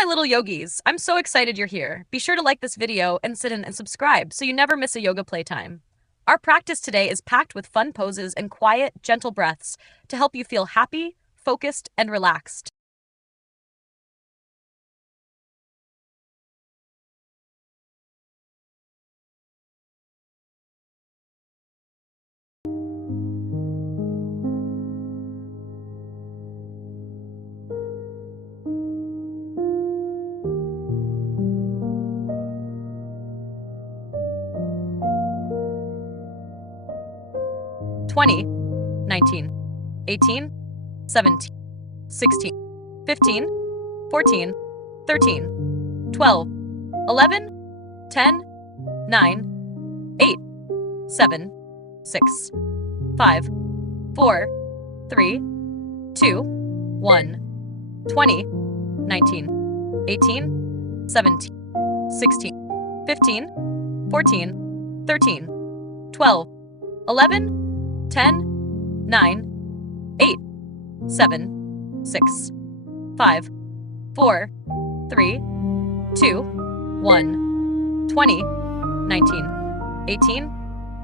my little yogis. I'm so excited you're here. Be sure to like this video and sit in and subscribe so you never miss a yoga playtime. Our practice today is packed with fun poses and quiet, gentle breaths to help you feel happy, focused, and relaxed. Twenty, 19, 18, 17, 16, 15, 14, 13, 12, 11, 10, 9, 8, 7, 6, 5, 4, 3, 2, 1, 20, 19, 18, 17, 16, 15, 14, 13, 12, 11, 10, 9, 8, 7, 6, 5, 4, 3, 2, 1, 20, 19, 18,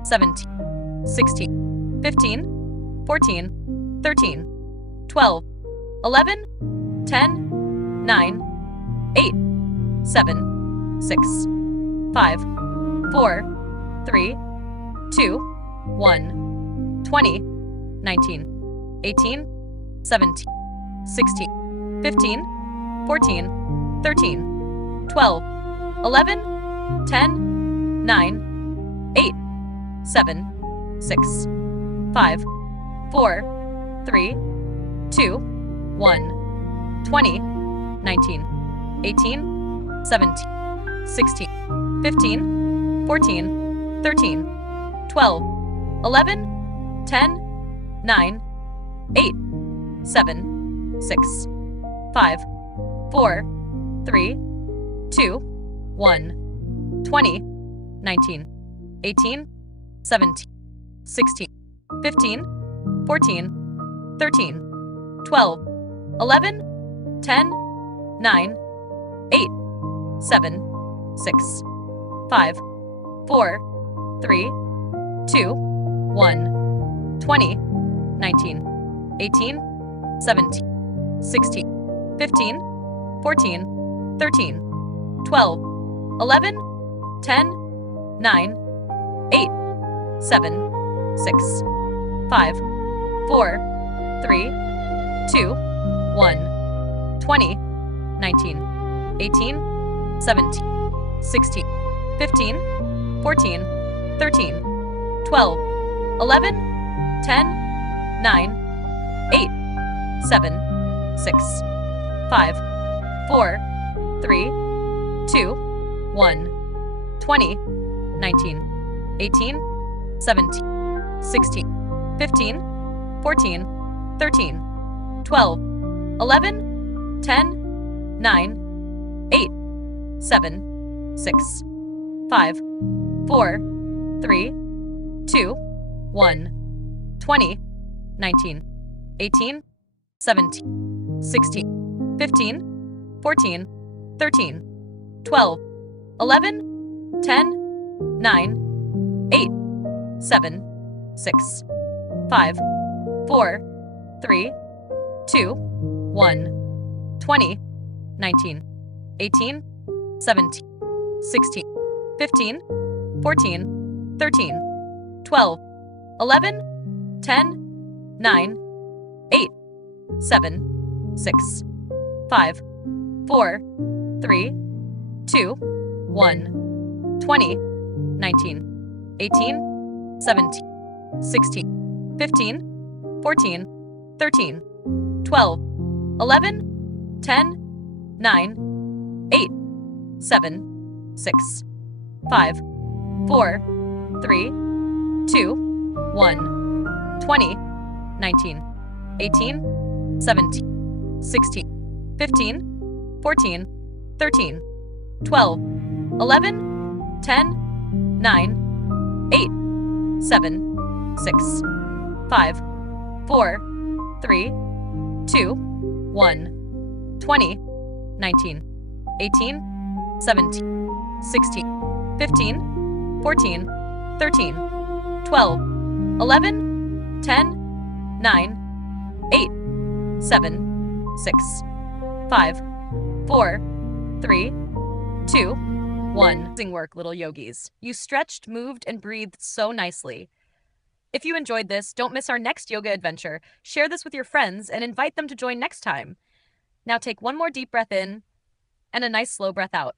17, 16, 15, 14, 13, 12, 11, 10, 9, 8, 7, 6, 5, 4, 3, 2, 1, 20, 19, 18, 17, 16, 15, 14, 13, 12, 11, 10, 9, 8, 7, 6, 5, 4, 3, 2, 1, 20, 19, 18, 17, 16, 15, 14, 13, 12, 11, 10, 9, 8, 7, 6, 5, 4, 3, 2, 1, 20, 19, 18, 17, 16, 15, 14, 13, 12, 11, 10, 9, 8, 7, 6, 5, 4, 3, 2, 1, 20, 19, 18, 17, 16, 15, 14, 13, 12, 11, 10, 9, 8, 7, 6, 5, 4, 3, 2, 1, 20, 19, 18, 17, 16, 15, 14, 13, 12, 11, 10, 9, 8, 7, 6, 5, 4, 3, 2, 1, 20, 19, 18, 17, 16, 15, 14, 13, 12, 11, 10, 9, 8, 7, 6, 5, 4, 3, 2, 1, 20, 19, 18, 17, 16, 15, 14, 13, 12, 11, 10, 9, 8, 7, 6, 5, 4, 3, 2, 1, 20, 19, 18, 17, 16, 15, 14, 13, 12, 11, 10, 9, 8, 7, 6, 5, 4, 3, 2, 1, 20, 19, 18, 17, 16, 15, 14, 13, 12, 11, 10, 9, 8, 7, 6, 5, 4, 3, 2, 1, 20, 19, 18, 17, 16, 15, 14, 13, 12, 11, 10, 9, 8, 7, 6, 5, 4, 3, 2, 1, 20, 19, 18, 17, 16, 15, 14, 13, 12, 11, 10, 9, 8, 7, 6, 5, 4, 3, 2, 1. Amazing work, little yogis. You stretched, moved, and breathed so nicely. If you enjoyed this, don't miss our next yoga adventure. Share this with your friends and invite them to join next time. Now take one more deep breath in and a nice slow breath out.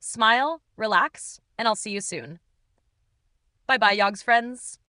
Smile, relax, and I'll see you soon. Bye-bye, yogs friends.